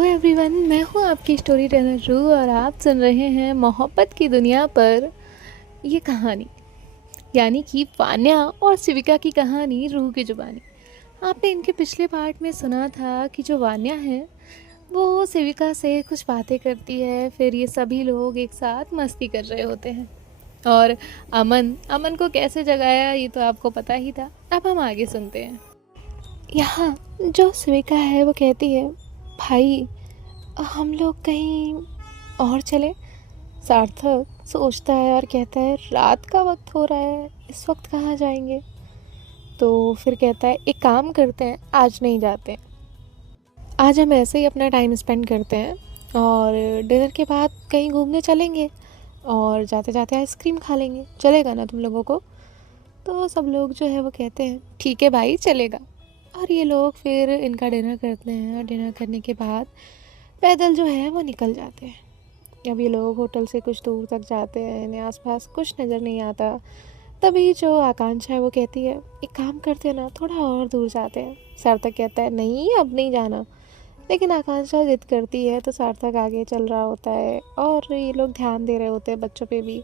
Hello everyone, मैं हूँ आपकी स्टोरी टेलर रू और आप सुन रहे हैं मोहब्बत की दुनिया पर ये कहानी, यानी कि वान्या और सिविका की कहानी रूह की जुबानी। आपने इनके पिछले पार्ट में सुना था कि जो वान्या है वो सिविका से कुछ बातें करती है, फिर ये सभी लोग एक साथ मस्ती कर रहे होते हैं। और अमन अमन को कैसे जगाया ये तो आपको पता ही था। अब हम आगे सुनते हैं। यहाँ जो सिविका है वो कहती है, भाई हम लोग कहीं और चले। सार्थक सोचता है और कहता है, रात का वक्त हो रहा है, इस वक्त कहाँ जाएंगे। तो फिर कहता है, एक काम करते हैं, आज नहीं जाते हैं, आज हम ऐसे ही अपना टाइम स्पेंड करते हैं और डिनर के बाद कहीं घूमने चलेंगे और जाते जाते आइसक्रीम खा लेंगे, चलेगा ना तुम लोगों को। तो सब लोग जो है वो कहते हैं, ठीक है भाई, चलेगा। और ये लोग फिर इनका डिनर करते हैं। डिनर करने के बाद पैदल जो है वो निकल जाते हैं। अब ये लोग होटल से कुछ दूर तक जाते हैं, इन्हें आसपास कुछ नज़र नहीं आता। तभी जो आकांक्षा है वो कहती है, एक काम करते हैं ना, थोड़ा और दूर जाते हैं। सार्थक कहता है, नहीं अब नहीं जाना। लेकिन आकांक्षा जिद करती है तो सार्थक आगे चल रहा होता है और ये लोग ध्यान दे रहे होते हैं बच्चों पे भी।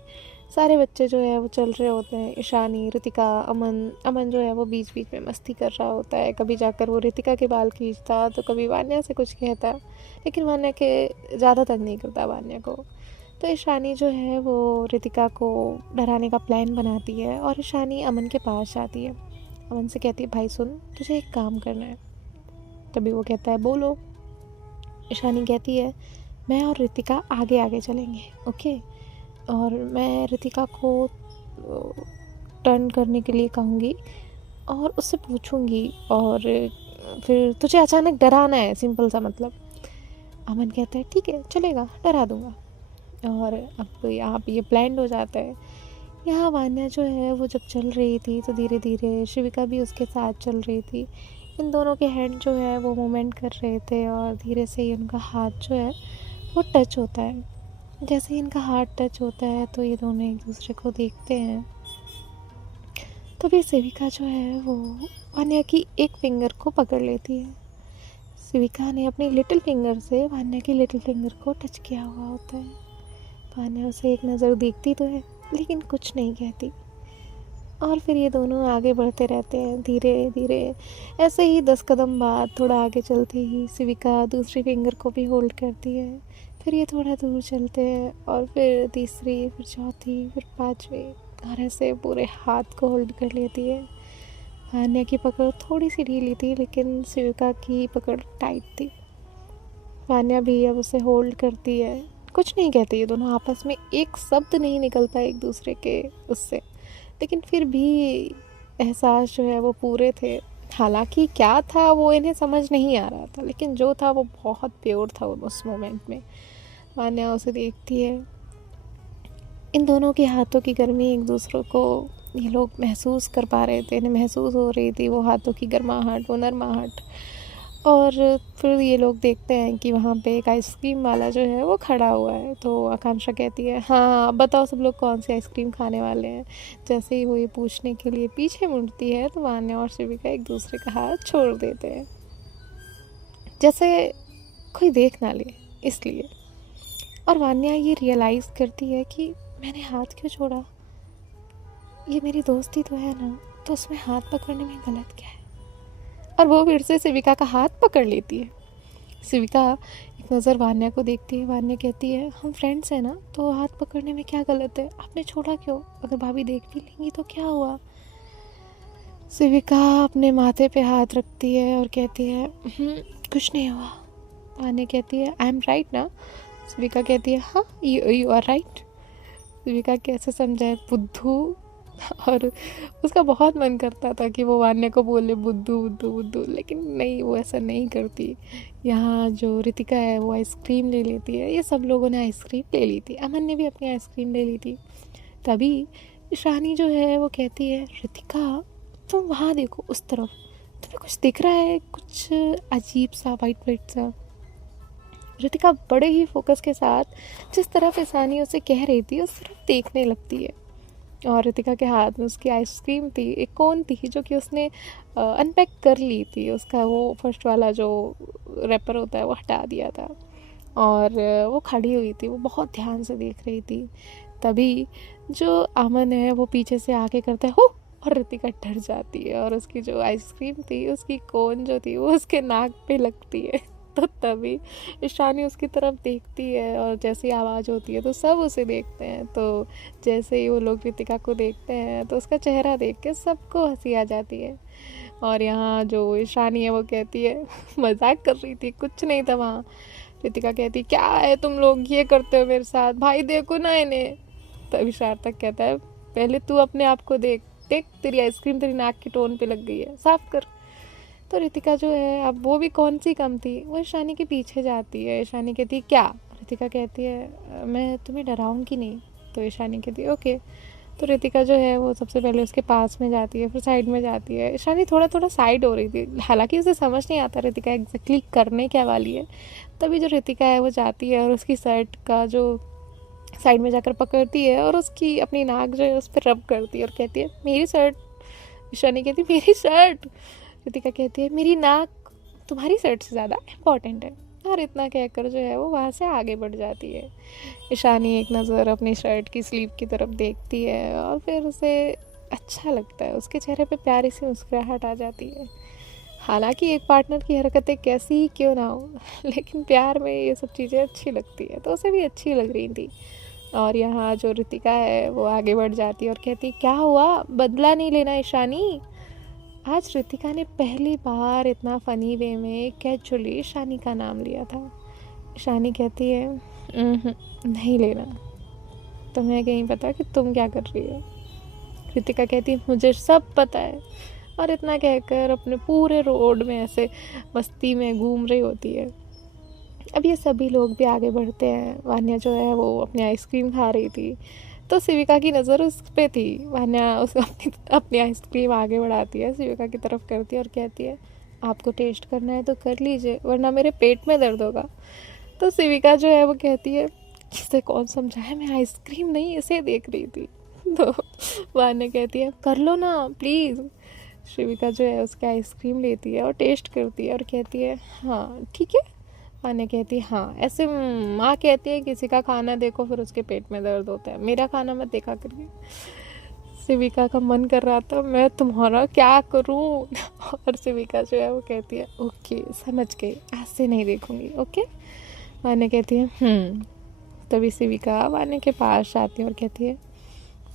सारे बच्चे जो है वो चल रहे होते हैं, ईशानी, ऋतिका, अमन। अमन जो है वो बीच बीच में मस्ती कर रहा होता है, कभी जाकर वो ऋतिका के बाल खींचता तो कभी वान्या से कुछ कहता, लेकिन वान्या के ज़्यादा तंग नहीं करता वान्या को। तो ईशानी जो है वो ऋतिका को डराने का प्लान बनाती है और ईशानी अमन के पास जाती है। अमन से कहती है, भाई सुन, तुझे एक काम करना है। तभी वो कहता है, बोलो। ईशानी कहती है, मैं और ऋतिका आगे आगे चलेंगे, ओके, और मैं ऋतिका को टर्न करने के लिए कहूँगी और उससे पूछूंगी और फिर तुझे अचानक डराना है, सिंपल सा मतलब। अमन कहता है, ठीक है चलेगा, डरा दूँगा। और अब यहाँ पे ये प्लान हो जाता है। यहाँ वान्या जो है वो जब चल रही थी तो धीरे धीरे शिविका भी उसके साथ चल रही थी। इन दोनों के हैंड जो है वो मूवमेंट कर रहे थे और धीरे से ही उनका हाथ जो है वो टच होता है। जैसे ही इनका हाथ टच होता है तो ये दोनों एक दूसरे को देखते हैं। तो फिर शिविका जो है वो वान्या की एक फिंगर को पकड़ लेती है। शिविका ने अपनी लिटिल फिंगर से वान्या की लिटिल फिंगर को टच किया हुआ होता है। वान्या उसे एक नज़र देखती तो है लेकिन कुछ नहीं कहती। और फिर ये दोनों आगे बढ़ते रहते हैं धीरे धीरे। ऐसे ही 10 कदम बाद थोड़ा आगे चलती ही शिविका दूसरी फिंगर को भी होल्ड करती है। फिर ये थोड़ा दूर चलते हैं और फिर तीसरी, फिर चौथी, फिर पांचवी, और ऐसे पूरे हाथ को होल्ड कर लेती है। वान्या की पकड़ थोड़ी सी ढीली थी लेकिन शिविका की पकड़ टाइट थी। वान्या भी अब उसे होल्ड करती है, कुछ नहीं कहते ये दोनों आपस में, एक शब्द नहीं निकलता एक दूसरे के उससे, लेकिन फिर भी एहसास जो है वो पूरे थे। हालांकि क्या था वो इन्हें समझ नहीं आ रहा था, लेकिन जो था वो बहुत प्योर था उस मोमेंट में। वान्या उसे देखती है। इन दोनों के हाथों की गर्मी एक दूसरे को ये लोग महसूस कर पा रहे थे, इन्हें महसूस हो रही थी वो हाथों की गर्माहट, वो नरमाहट। और फिर ये लोग देखते हैं कि वहाँ पे एक आइसक्रीम वाला जो है वो खड़ा हुआ है। तो आकांक्षा कहती है, हाँ बताओ सब लोग कौन सी आइसक्रीम खाने वाले हैं। जैसे ही वो ये पूछने के लिए पीछे मुड़ती है तो वान्या और शिविका एक दूसरे का हाथ छोड़ देते हैं, जैसे कोई देख ना ले इसलिए। और वान्या ये रियलाइज़ करती है कि मैंने हाथ क्यों छोड़ा, ये मेरी दोस्ती तो है ना, तो उसमें हाथ पकड़ने में गलत क्या है। और वो फिर से शिविका का हाथ पकड़ लेती है। शिविका एक नज़र वान्या को देखती है। वान्या कहती है, हम फ्रेंड्स हैं ना, तो हाथ पकड़ने में क्या गलत है, आपने छोड़ा क्यों, अगर भाभी देख भी लेंगी तो क्या हुआ। शिविका अपने माथे पे हाथ रखती है और कहती है, कुछ नहीं हुआ। वान्या कहती है, आई एम राइट ना। शिविका कहती है, हाँ यू आर राइट। शिविका कैसे समझाए, बुद्धू। और उसका बहुत मन करता था कि वो वान्या को बोले बुद्धू बुद्धू बुद्धू, लेकिन नहीं, वो ऐसा नहीं करती। यहाँ जो ऋतिका है वो आइसक्रीम ले लेती है। ये सब लोगों ने आइसक्रीम ले ली थी, अमन ने भी अपनी आइसक्रीम ले ली थी। तभी ईशानी जो है वो कहती है, ऋतिका तुम वहाँ देखो, उस तरफ तुम्हें कुछ दिख रहा है, कुछ अजीब सा वाइट वाइट सा। ऋतिका बड़े ही फोकस के साथ जिस तरफ ईशानी उसे कह रही थी उस तरफ देखने लगती है। और रितिका के हाथ में उसकी आइसक्रीम थी, एक कोन थी जो कि उसने अनपैक कर ली थी, उसका वो फर्स्ट वाला जो रैपर होता है वो हटा दिया था। और वो खड़ी हुई थी, वो बहुत ध्यान से देख रही थी। तभी जो अमन है वो पीछे से आके करता है हो, और रितिका डर जाती है और उसकी जो आइसक्रीम थी, उसकी कोन जो थी वो उसके नाक पे लगती है। तो तभी ईशानी उसकी तरफ देखती है और जैसी आवाज़ होती है तो सब उसे देखते हैं। तो जैसे ही वो लोग रितिका को देखते हैं तो उसका चेहरा देख के सबको हंसी आ जाती है। और यहाँ जो ईशानी है वो कहती है मजाक कर रही थी, कुछ नहीं था वहाँ। रितिका कहती क्या है तुम लोग ये करते हो मेरे साथ, भाई देखो ना इन्हें। तभी सार्थक कहता है पहले तू अपने आप को देख, देख तेरी आइसक्रीम तेरी नाक की टोन पे लग गई है, साफ कर। तो रितिका जो है, अब वो भी कौन सी कम थी, वो ईशानी के पीछे जाती है। ईशानी कहती है क्या, रितिका कहती है मैं तुम्हें डराऊंगी नहीं। तो ईशानी कहती है ओके। तो रितिका जो है वो सबसे पहले उसके पास में जाती है, फिर साइड में जाती है। ईशानी थोड़ा थोड़ा साइड हो रही थी, हालांकि उसे समझ नहीं आता रितिका एग्जैक्टली करने क्या वाली है। तभी जो रितिका है वो जाती है और उसकी शर्ट का जो साइड में जाकर पकड़ती है और उसकी अपनी नाक जो है उस पर रब करती है और कहती है मेरी शर्ट। ईशानी कहती है मेरी शर्ट। रितिका कहती है मेरी नाक तुम्हारी शर्ट से ज़्यादा इम्पॉर्टेंट है। और इतना कहकर जो है वो वहाँ से आगे बढ़ जाती है। ईशानी एक नज़र अपनी शर्ट की स्लीव की तरफ देखती है और फिर उसे अच्छा लगता है, उसके चेहरे पे प्यारी सी मुस्कुराहट आ जाती है। हालांकि एक पार्टनर की हरकतें कैसी ही क्यों ना हो, लेकिन प्यार में ये सब चीज़ें अच्छी लगती है, तो उसे भी अच्छी लग रही थी। और यहाँ जो रितिका है वो आगे बढ़ जाती है और कहती क्या हुआ, बदला नहीं लेना ईशानी। आज रितिका ने पहली बार इतना फ़नी वे में कैजुअली ईशानी का नाम लिया था। ईशानी कहती है नहीं लेना, तुम्हें कहीं पता कि तुम क्या कर रही हो। रितिका कहती है मुझे सब पता है। और इतना कहकर अपने पूरे रोड में ऐसे मस्ती में घूम रही होती है। अब ये सभी लोग भी आगे बढ़ते हैं। वान्या जो है वो अपनी आइसक्रीम खा रही थी, तो शिविका की नज़र उस पे थी। वान्या उस अपनी अपनी आइसक्रीम आगे बढ़ाती है, शिविका की तरफ करती है और कहती है आपको टेस्ट करना है तो कर लीजिए, वरना मेरे पेट में दर्द होगा। तो शिविका जो है वो कहती है इसे कौन समझाए, मैं आइसक्रीम नहीं इसे देख रही थी। तो वान्या कहती है कर लो ना प्लीज़। शिविका जो है उसकी आइसक्रीम लेती है और टेस्ट करती है और कहती है हाँ ठीक है। वान्या कहती है हाँ, ऐसे माँ कहती है किसी का खाना देखो फिर उसके पेट में दर्द होता है, मेरा खाना मत देखा करिए। शिविका का मन कर रहा था मैं तुम्हारा क्या करूँ। और शिविका जो है वो कहती है ओके समझ गई, आज से नहीं देखूंगी ओके। वान्या कहती है। तभी शिविका वान्या के पास आती है और कहती है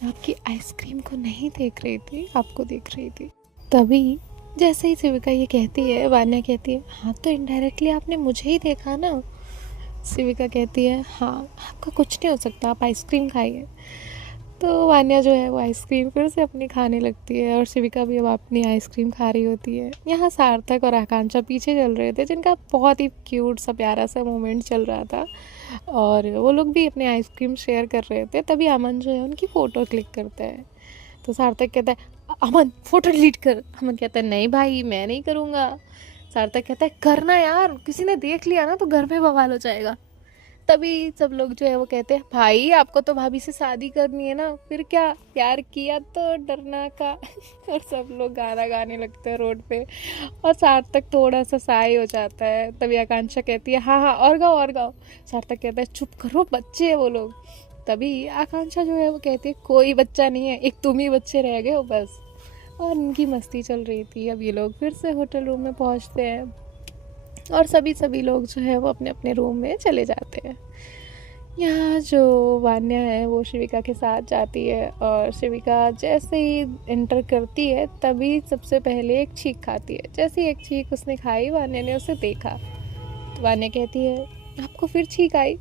आपकी आइसक्रीम को नहीं देख रही थी, आपको देख रही थी। तभी जैसे ही शिविका ये कहती है, वान्या कहती है हाँ तो इनडायरेक्टली आपने मुझे ही देखा ना। शिविका कहती है हाँ आपका कुछ नहीं हो सकता, आप आइसक्रीम खाइए। तो वान्या जो है वो आइसक्रीम फिर से अपनी खाने लगती है और शिविका भी अब अपनी आइसक्रीम खा रही होती है। यहाँ सार्थक और आकांक्षा पीछे चल रहे थे, जिनका बहुत ही क्यूट सा प्यारा सा मोमेंट चल रहा था और वो लोग भी अपनी आइसक्रीम शेयर कर रहे थे। तभी अमन जो है उनकी फ़ोटो क्लिक करता है। तो सार्थक कहता है अमन फ़ोटो डिलीट कर। अमन कहता है नहीं भाई मैं नहीं करूँगा। सार्थक कहता है करना यार, किसी ने देख लिया ना तो घर में बवाल हो जाएगा। तभी सब लोग जो है वो कहते हैं भाई आपको तो भाभी से शादी करनी है ना, फिर क्या प्यार किया तो डरना का। और सब लोग गाना गाने लगते हैं रोड पे और सार्थक थोड़ा सा साई हो जाता है। तभी आकांक्षा कहती है हाँ हाँ और गाओ और गाओ। सार्थक कहता है चुप करो बच्चे हैं वो लोग। तभी आकांक्षा जो है वो कहती है कोई बच्चा नहीं है, एक तुम ही बच्चे रह गए हो बस। और उनकी मस्ती चल रही थी। अब ये लोग फिर से होटल रूम में पहुंचते हैं और सभी लोग जो है वो अपने अपने रूम में चले जाते हैं। यहाँ जो वान्या है वो शिविका के साथ जाती है और शिविका जैसे ही एंटर करती है तभी सबसे पहले एक चीख खाती है। जैसे ही एक चीख उसने खाई, वान्या ने उसे देखा तो वान्या कहती है आपको फिर चीख आई।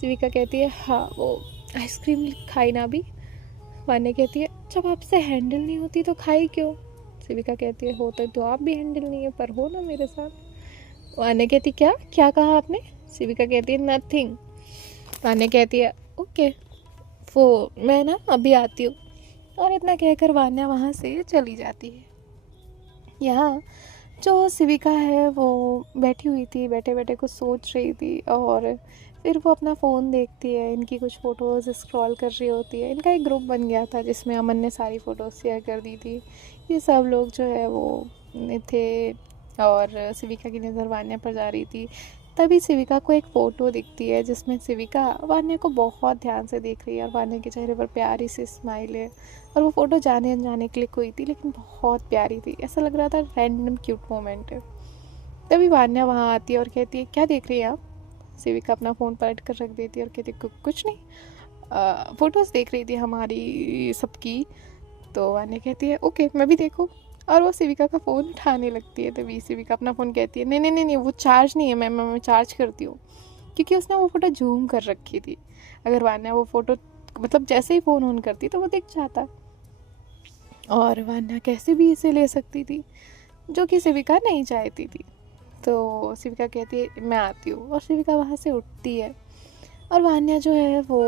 शिविका कहती है हाँ वो आइसक्रीम खाई ना अभी। वान्या कहती है जब आपसे हैंडल नहीं होती तो खाई क्यों। शिविका कहती है होते तो आप भी हैंडल नहीं है, पर हो ना मेरे साथ। वान्या कहती क्या क्या कहा आपने। शिविका कहती है नथिंग। वान्या कहती है ओके वो मैं ना अभी आती हूँ। और इतना कहकर वान्या वहाँ से चली जाती है। यहाँ जो शिविका है वो बैठी हुई थी, बैठे बैठे कुछ सोच रही थी, और फिर वो अपना फ़ोन देखती है, इनकी कुछ फ़ोटोज़ स्क्रॉल कर रही होती है। इनका एक ग्रुप बन गया था जिसमें अमन ने सारी फ़ोटोज़ शेयर कर दी थी। ये सब लोग जो है वो थे, और शिविका की नज़र वान्या पर जा रही थी। तभी शिविका को एक फ़ोटो दिखती है जिसमें शिविका वान्या को बहुत ध्यान से देख रही है, और वान्या के चेहरे पर प्यारी सी स्माइल है। और वो फ़ोटो जाने अनजाने क्लिक हुई थी, लेकिन बहुत प्यारी थी, ऐसा लग रहा था रैंडम क्यूट मोमेंट है। तभी वान्या वहाँ आती है और कहती है, क्या देख रही है आप? शिविका अपना फ़ोन पलट कर रख देती है और कहती है, कुछ नहीं, फ़ोटोज़ देख रही थी हमारी सबकी। तो वान्या कहती है, ओके, मैं भी देखूँ। और वो शिविका का फ़ोन उठाने लगती है। तभी शिविका अपना फ़ोन कहती है, नहीं नहीं नहीं नहीं, वो चार्ज नहीं है, मैं चार्ज करती हूँ। क्योंकि उसने वो फ़ोटो जूम कर रखी थी। अगर वान्या वो फ़ोटो मतलब जैसे ही फ़ोन ऑन करती तो वो दिख जाता, और वान्या कैसे भी इसे ले सकती थी, जो कि शिविका नहीं चाहती थी। तो शिविका कहती है, मैं आती हूँ, और शिविका वहाँ से उठती है। और वान्या जो है वो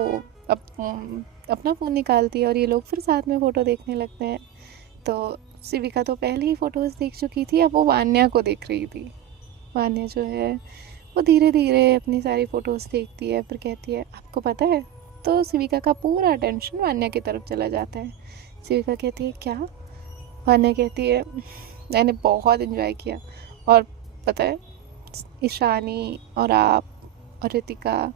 अपना फ़ोन निकालती है, और ये लोग फिर साथ में फ़ोटो देखने लगते हैं। तो शिविका तो पहले ही फ़ोटोज़ देख चुकी थी, अब वो वान्या को देख रही थी। वान्या जो है वो धीरे धीरे अपनी सारी फ़ोटोज़ देखती है, फिर कहती है, आपको पता है? तो शिविका का पूरा अटेंशन वान्या की तरफ चला जाता है। शिविका कहती है, क्या? वान्या कहती है, मैंने बहुत इन्जॉय किया, और पता है, ईशानी और आप और रितिका,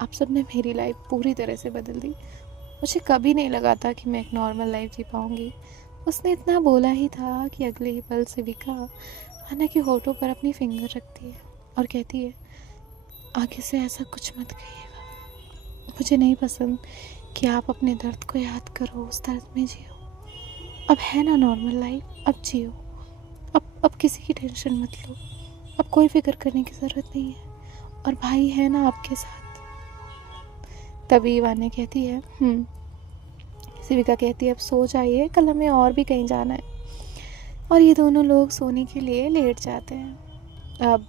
आप सब ने मेरी लाइफ पूरी तरह से बदल दी। मुझे कभी नहीं लगा था कि मैं एक नॉर्मल लाइफ जी पाऊँगी। उसने इतना बोला ही था कि अगले ही पल शिविका वान्या की होठों पर अपनी फिंगर रखती है और कहती है, आगे से ऐसा कुछ मत कहिएगा। मुझे नहीं पसंद कि आप अपने दर्द को याद करो, उस दर्द में जियो। अब है ना नॉर्मल लाइफ, अब जियो। अब किसी की टेंशन मत लो, अब कोई फिक्र करने की ज़रूरत नहीं है, और भाई है ना आपके साथ। तभी वान्या कहती है, शिविका कहती है, अब सो जाइए, कल हमें और भी कहीं जाना है। और ये दोनों लोग सोने के लिए लेट जाते हैं। अब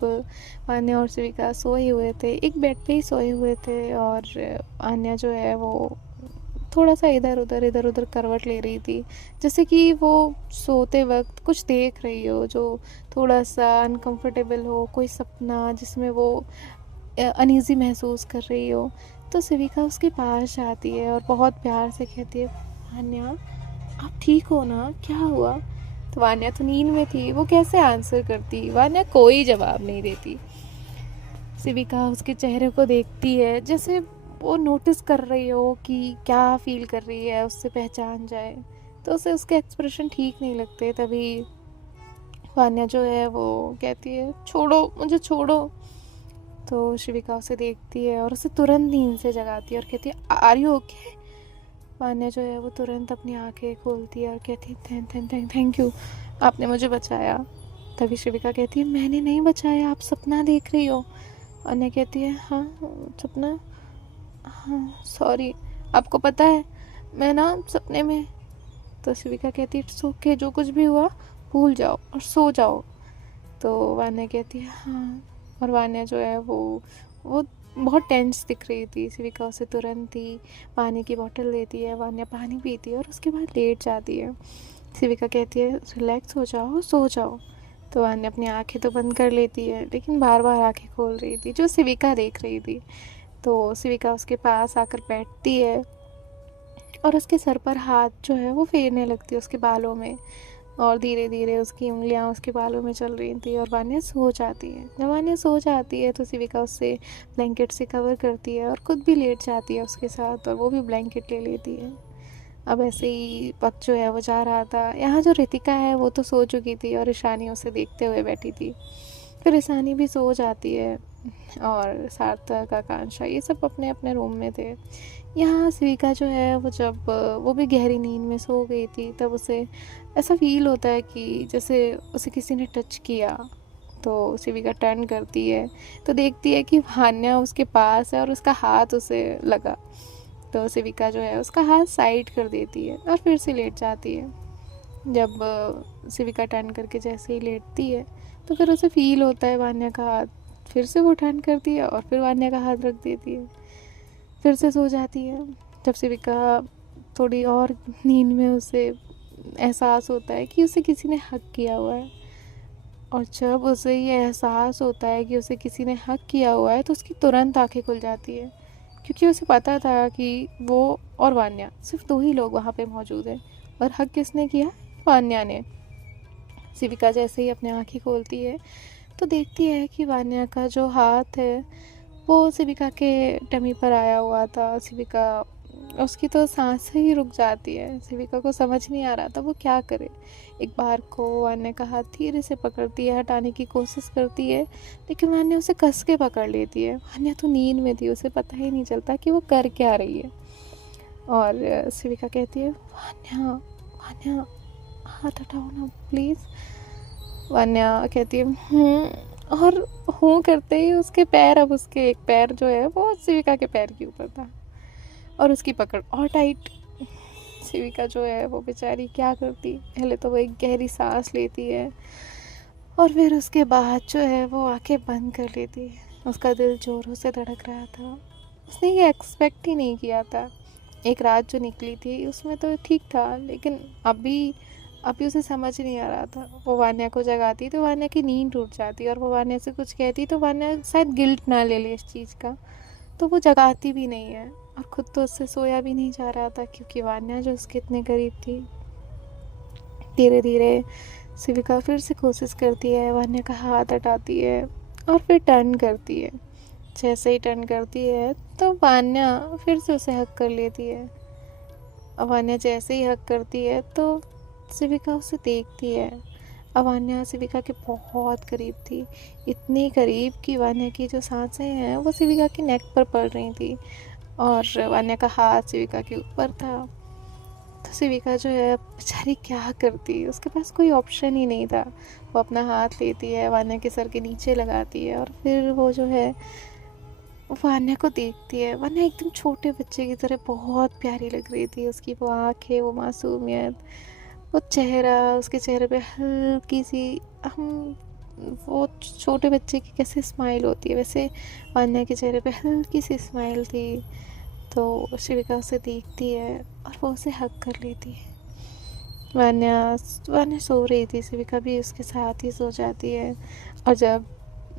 वान्या और शिविका सोए हुए थे, एक बेड पे ही सोए हुए थे, और आन्या जो है वो थोड़ा सा इधर उधर करवट ले रही थी, जैसे कि वो सोते वक्त कुछ देख रही हो जो थोड़ा सा अनकंफर्टेबल हो, कोई सपना जिसमें वो अनईज़ी महसूस कर रही हो। तो शिविका उसके पास जाती है और बहुत प्यार से कहती है, वान्या, आप ठीक हो ना? क्या हुआ? तो वान्या तो नींद में थी, वो कैसे आंसर करती? वान्या कोई जवाब नहीं देती। शिविका उसके चेहरे को देखती है, जैसे वो नोटिस कर रही हो कि क्या फील कर रही है, उससे पहचान जाए। तो उसे उसके एक्सप्रेशन ठीक नहीं लगते। तभी वान्या जो है वो कहती है, छोड़ो मुझे, छोड़ो। तो शिविका उसे देखती है और उसे तुरंत नींद से जगाती है और कहती है, आर यू ओके? वान्या जो है वो तुरंत अपनी आंखें खोलती है और कहती है, थैंक यू, आपने मुझे बचाया। तभी शिविका कहती है, मैंने नहीं बचाया, आप सपना देख रही हो। वान्या कहती है, हाँ, सपना, हाँ, सॉरी, आपको पता है मैं ना सपने में। तो शिविका कहती है, इट्स ओके, जो कुछ भी हुआ भूल जाओ और सो जाओ। तो वान्या कहती है, हाँ। और वान्या जो है वो बहुत टेंस दिख रही थी। शिविका उसे तुरंत ही पानी की बोतल देती है, वान्या पानी पीती है और उसके बाद लेट जाती है। शिविका कहती है, रिलैक्स हो जाओ, सो जाओ। तो वान्या अपनी आंखें तो बंद कर लेती है, लेकिन बार बार आंखें खोल रही थी, जो शिविका देख रही थी। तो शिविका उसके पास आकर बैठती है और उसके सर पर हाथ जो है वो फेरने लगती है उसके बालों में, और धीरे धीरे उसकी उंगलियां उसके बालों में चल रही थी, और वान्या सो जाती है। जब वान्या सो जाती है तो शिविका उससे ब्लैंकेट से कवर करती है और खुद भी लेट जाती है उसके साथ, और वो भी ब्लैंकेट ले लेती है। अब ऐसे ही वक्त जो है वो जा रहा था। यहाँ जो रितिका है वो तो सो चुकी थी और ईशानी उसे देखते हुए बैठी थी। फिर ईशानी भी सो जाती है, और सार्थक, आकांक्षा, ये सब अपने अपने रूम में थे। यहाँ शिविका जो है वो जब वो भी गहरी नींद में सो गई थी, तब उसे ऐसा फील होता है कि जैसे उसे किसी ने टच किया। तो शिविका टर्न करती है तो देखती है कि वान्या उसके पास है और उसका हाथ उसे लगा। तो शिविका जो है उसका हाथ साइड कर देती है और फिर से लेट जाती है। जब शिविका टर्न करके जैसे ही लेटती है तो फिर उसे फील होता है वान्या का हाथ, फिर से वो टर्न करती है और फिर वान्या का हाथ रख देती है, फिर से सो जाती है। जब शिविका थोड़ी और नींद में उसे एहसास होता है कि उसे किसी ने हक किया हुआ है, और जब उसे ये एहसास होता है कि उसे किसी ने हक किया हुआ है तो उसकी तुरंत आंखें खुल जाती है, क्योंकि उसे पता था कि वो और वान्या सिर्फ दो ही लोग वहाँ पे मौजूद हैं। और हक किसने किया? वान्या ने। शिविका जैसे ही अपनी आंखें खोलती है तो देखती है कि वान्या का जो हाथ है वो शिविका के टमी पर आया हुआ था। शिविका, उसकी तो सांसें ही रुक जाती है। शिविका को समझ नहीं आ रहा था वो क्या करे। एक बार को वान्या का हाथ धीरे से पकड़ती है, हटाने की कोशिश करती है, लेकिन वान्या उसे कस के पकड़ लेती है। वान्या तो नींद में थी, उसे पता ही नहीं चलता कि वो कर क्या रही है। और शिविका कहती है, वान्या वान्या हाथ हटाओ ना प्लीज़। वान्या कहती है और हूँ करते ही उसके पैर, अब उसके एक पैर जो है वो शिविका के पैर के ऊपर था और उसकी पकड़ और टाइट। शिविका जो है वो बेचारी क्या करती, पहले तो वो एक गहरी सांस लेती है और फिर उसके बाद जो है वो आंखें बंद कर लेती है। उसका दिल जोरों से धड़क रहा था। उसने ये एक्सपेक्ट ही नहीं किया था। एक रात जो निकली थी उसमें तो ठीक था, लेकिन अभी उसे समझ नहीं आ रहा था। वो वान्या को जगाती तो वान्या की नींद टूट जाती, और वो वान्या से कुछ कहती तो वान्या शायद गिल्ट ना ले इस चीज़ का, तो वो जगाती भी नहीं है। और ख़ुद तो उससे सोया भी नहीं जा रहा था, क्योंकि वान्या जो उसके इतने करीब थी। धीरे धीरे शिविका फिर से कोशिश करती है, वान्या का हाथ हटाती है और फिर टर्न करती है। जैसे ही टर्न करती है तो वान्या फिर से उसे हक कर लेती है। वान्या जैसे ही हक करती है तो शिविका उसे देखती है। वान्या शिविका के बहुत करीब थी, इतनी करीब कि वान्या की जो सांसें हैं वो शिविका की नेक पर पड़ रही थी और वान्या का हाथ शिविका के ऊपर था। तो शिविका जो है बेचारी क्या करती, उसके पास कोई ऑप्शन ही नहीं था। वो अपना हाथ लेती है, वान्या के सर के नीचे लगाती है और फिर वो जो है वान्या को देखती है। वान्या एकदम छोटे बच्चे की तरह बहुत प्यारी लग रही थी। उसकी वो आँखें, वो मासूमियत, वो चेहरा, उसके चेहरे पे हल्की सी, हम वो छोटे बच्चे की कैसे स्माइल होती है वैसे वान्या के चेहरे पे हल्की सी स्माइल थी। तो शिविका उसे देखती है और वो उसे हक कर लेती है। वान्या सो रही थी, शिविका भी उसके साथ ही सो जाती है। और जब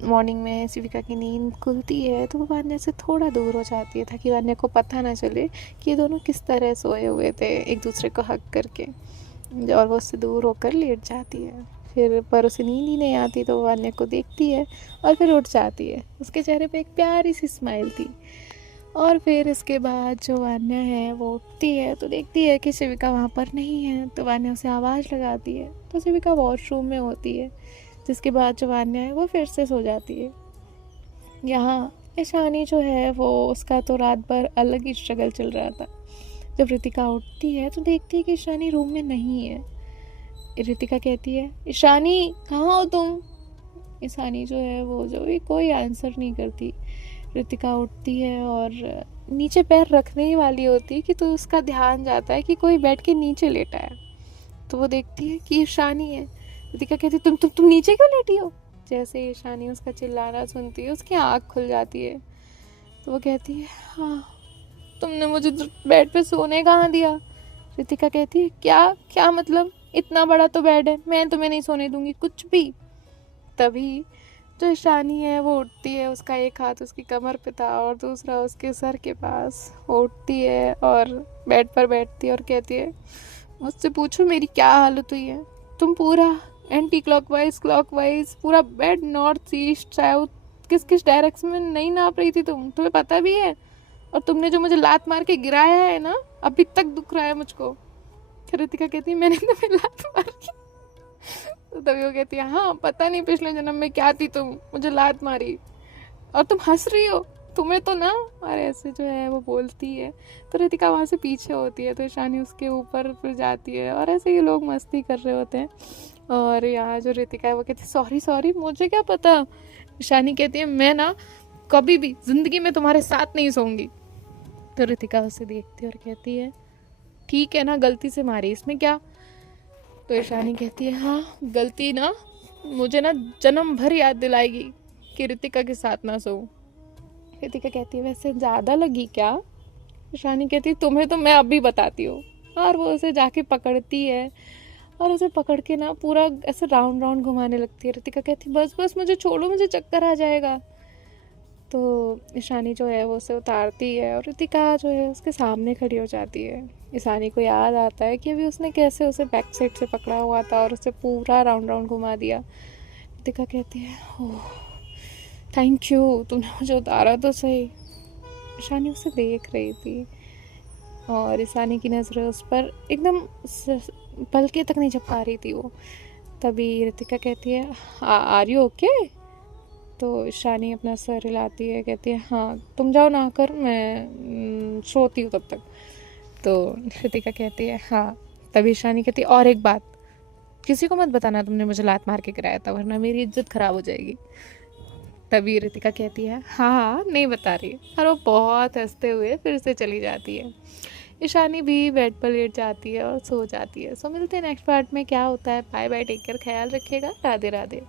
मॉर्निंग में शिविका की नींद खुलती है तो वो वान्या से थोड़ा दूर हो जाती है, ताकि वान्या को पता ना चले कि ये दोनों किस तरह सोए हुए थे एक दूसरे को हक करके। और वो उससे दूर होकर लेट जाती है। फिर पर उसे नींद ही नहीं आती तो वो वान्या को देखती है और फिर उठ जाती है। उसके चेहरे पे एक प्यारी सी स्माइल थी। और फिर इसके बाद जो वान्या है वो उठती है तो देखती है कि शिविका वहाँ पर नहीं है। तो वान्या उसे आवाज़ लगाती है तो शिविका वॉशरूम में होती है, जिसके बाद जो वान्या है वो फिर से सो जाती है। यहाँ ईशानी जो है वो, उसका तो रात भर अलग ही स्ट्रगल चल रहा था। जब रितिका उठती है तो देखती है कि ईशानी रूम में नहीं है। रितिका कहती है, ईशानी कहाँ हो तुम? ईशानी जो है वो जो भी कोई आंसर नहीं करती। रितिका उठती है और नीचे पैर रखने ही वाली होती है कि तो उसका ध्यान जाता है कि कोई बेड के नीचे लेटा है। तो वो देखती है कि ईशानी है। रितिका कहती है, तुम नीचे क्यों लेटी हो? जैसे ईशानी उसका चिल्लाना सुनती है उसकी आँख खुल जाती है। तो वो कहती है, हाँ तुमने मुझे बेड पे सोने कहाँ दिया? रितिका कहती है, क्या मतलब? इतना बड़ा तो बेड है, मैं तुम्हें नहीं सोने दूंगी कुछ भी। तभी जो ईशानी है वो उठती है, उसका एक हाथ उसकी कमर पे था और दूसरा उसके सर के पास। वो उठती है और बेड पर बैठती है और कहती है, मुझसे पूछो मेरी क्या हालत हुई है? तुम पूरा एंटी क्लॉकवाइज क्लॉकवाइज पूरा बेड नॉर्थ ईस्ट साउथ किस किस डायरेक्शन में नहीं नाप रही थी तुम्हें पता भी है? और तुमने जो मुझे लात मार के गिराया है ना, अभी तक दुख रहा है मुझको। रितिका कहती है, मैंने तुम्हें लात मारी? तो तभी वो कहती है, हाँ पता नहीं पिछले जन्म में क्या थी तुम, मुझे लात मारी और तुम हंस रही हो, तुम्हें तो ना। और ऐसे जो है वो बोलती है। तो रितिका वहाँ से पीछे होती है तो ईशानी उसके ऊपर फिर जाती है और ऐसे ही लोग मस्ती कर रहे होते हैं। और यहाँ जो रितिका है वो कहती है, सॉरी मुझे क्या पता। ईशानी कहती है, मैं ना कभी भी जिंदगी में तुम्हारे साथ नहीं सोऊंगी। तो रितिका उसे देखती है और कहती है, ठीक है ना, गलती से मारी, इसमें क्या? तो ईशानी कहती है, हाँ गलती ना मुझे ना जन्म भर याद दिलाएगी कि रितिका के साथ ना सोऊं। रितिका कहती है, वैसे ज़्यादा लगी क्या? ईशानी कहती है, तुम्हें तो मैं अभी बताती हूँ। और वो उसे जाके पकड़ती है और उसे पकड़ के ना पूरा ऐसे राउंड राउंड घुमाने लगती है। रितिका कहती बस बस मुझे छोड़ो, मुझे चक्कर आ जाएगा। तो ईशानी जो है वो उसे उतारती है और रितिका जो है उसके सामने खड़ी हो जाती है। ईशानी को याद आता है कि अभी उसने कैसे उसे बैक साइड से पकड़ा हुआ था और उसे पूरा राउंड राउंड घुमा दिया। रितिका कहती है ओह थैंक यू, तुमने मुझे उतारा तो सही। ईशानी उसे देख रही थी और ईशानी की नज़रें उस पर एकदम पलके तक नहीं झपका रही थी वो। तभी रितिका कहती है आर यू ओके? तो ईशानी अपना सर हिलाती है, कहती है हाँ तुम जाओ ना कर, मैं सोती हूँ तब तक। तो रितिका कहती है हाँ। तभी ईशानी कहती है और एक बात, किसी को मत बताना तुमने मुझे लात मार के गिराया था, वरना मेरी इज्जत ख़राब हो जाएगी। तभी रितिका कहती है हाँ हाँ नहीं बता रही, और वो बहुत हंसते हुए फिर से चली जाती है। ईशानी भी बेड पर लेट जाती है और सो जाती है। सो मिलते हैं नेक्स्ट पार्ट में क्या होता है। बाय बाय, टेक केयर, ख्याल रखिएगा, राधे राधे।